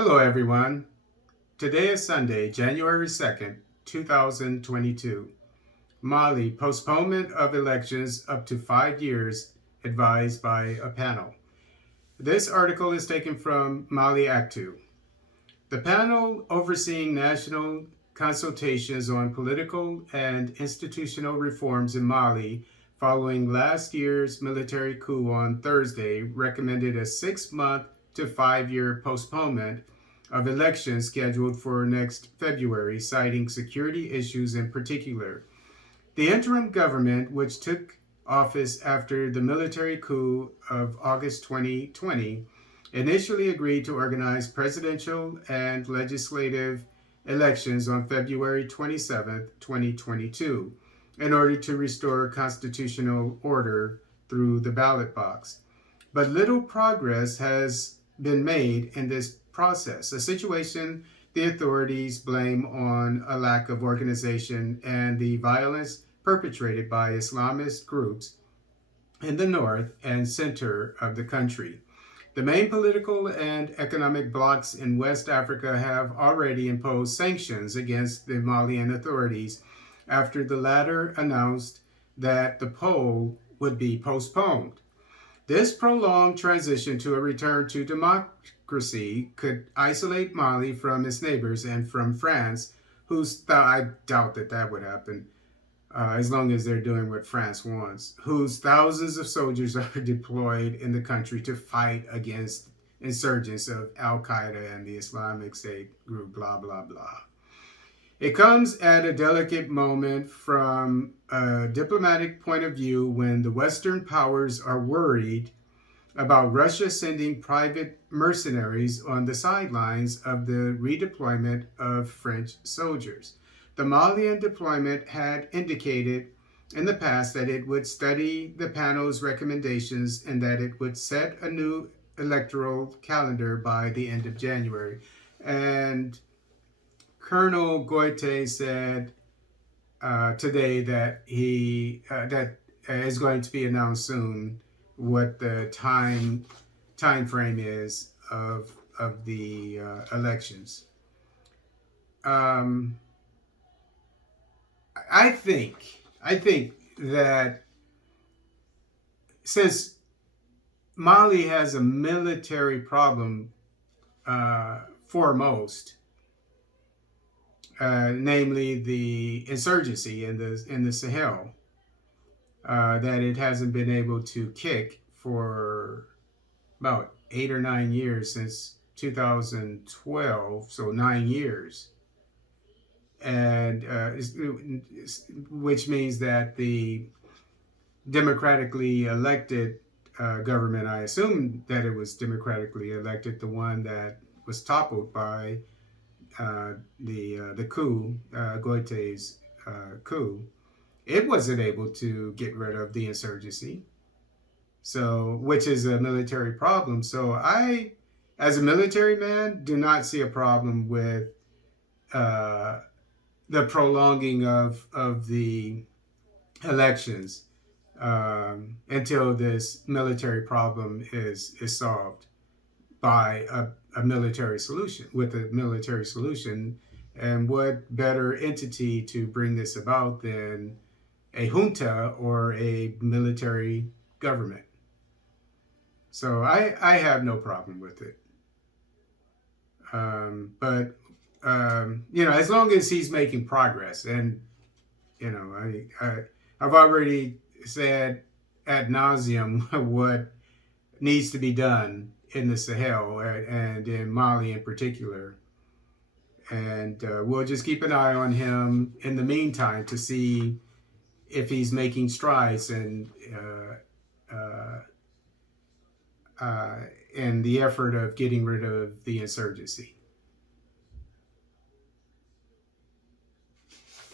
Hello, everyone. Today is Sunday, January 2nd, 2022. Mali, postponement of elections up to 5 years, advised by a panel. This article is taken from Mali Actu. The panel overseeing national consultations on political and institutional reforms in Mali following last year's military coup on Thursday recommended a 6-month to 5-year postponement of elections scheduled for next February, citing security issues in particular. The interim government, which took office after the military coup of August 2020, initially agreed to organize presidential and legislative elections on February 27, 2022, in order to restore constitutional order through the ballot box. But little progress has been made in this process, a situation the authorities blame on a lack of organization and the violence perpetrated by Islamist groups in the north and center of the country. The main political and economic blocs in West Africa have already imposed sanctions against the Malian authorities after the latter announced that the poll would be postponed. This prolonged transition to a return to democracy could isolate Mali from its neighbors and from France, I doubt that would happen, as long as they're doing what France wants, whose thousands of soldiers are deployed in the country to fight against insurgents of Al-Qaeda and the Islamic State group, blah, blah, blah. It comes at a delicate moment from a diplomatic point of view when the Western powers are worried about Russia sending private mercenaries on the sidelines of the redeployment of French soldiers. The Malian deployment had indicated in the past that it would study the panel's recommendations and that it would set a new electoral calendar by the end of January. And Colonel Goite said today that that is going to be announced soon what the time frame is of the elections. I think that since Mali has a military problem foremost, namely the insurgency in the Sahel, that it hasn't been able to kick for about 8 or 9 years, since 2012, so 9 years. And which means that the democratically elected government, I assume that it was democratically elected, the one that was toppled by the coup, Goite's coup, it wasn't able to get rid of the insurgency, so which is a military problem. So I, as a military man, do not see a problem with the prolonging of the elections until this military problem is solved by a military solution, with a military solution. And what better entity to bring this about than a junta or a military government? So I have no problem with it. But as long as he's making progress, and I've already said ad nauseum what needs to be done in the Sahel and in Mali in particular, and we'll just keep an eye on him in the meantime to see if he's making strides in the effort of getting rid of the insurgency.